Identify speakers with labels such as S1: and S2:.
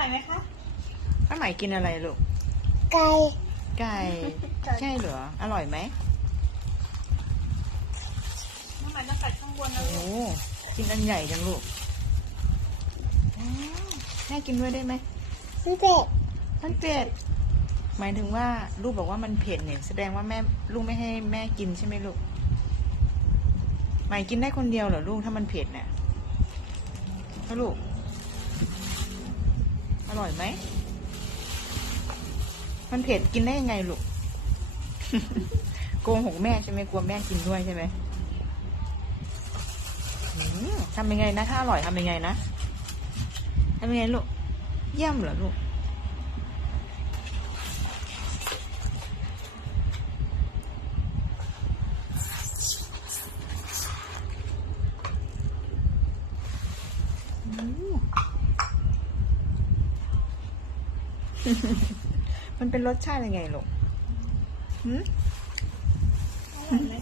S1: ร่อยไหมคะ
S2: ป้าใหม่กินอะไรลูก
S3: ไก่
S2: ไก่
S1: ไก่
S2: ใช่เหรอ อร่อยไหม
S1: น้ำมันต้องกัดข้างบนนะ
S2: โอ้
S1: ลูก
S2: กินอันใหญ่จังลูกอืมแม่กินด้วยได้ไหม
S3: มันเป็ด
S2: มันเผ็ดหมายถึงว่าลูกบอกว่ามันเผ็ดเนี่ย แสดงว่าแม่ลูกไม่ให้แม่กินใช่ไหมลูกใหม่กินได้คนเดียวเหรอลูกถ้ามันเผ็ดเนี่ยฮะลูกอ ร่อยไหม มันเผ็ดกินได้ยังไงลูก โกงหกแม่ใช่ไหมกลัวแม่กินด้วยใช่ไหมอืมทำยังไงนะ ถ้าอร่อยทำยังไงนะทำยังไงลูก เยี่ยมเหรอลูก มันเป็นรสชาติยังไงลูกหืม
S1: อร่อยไหม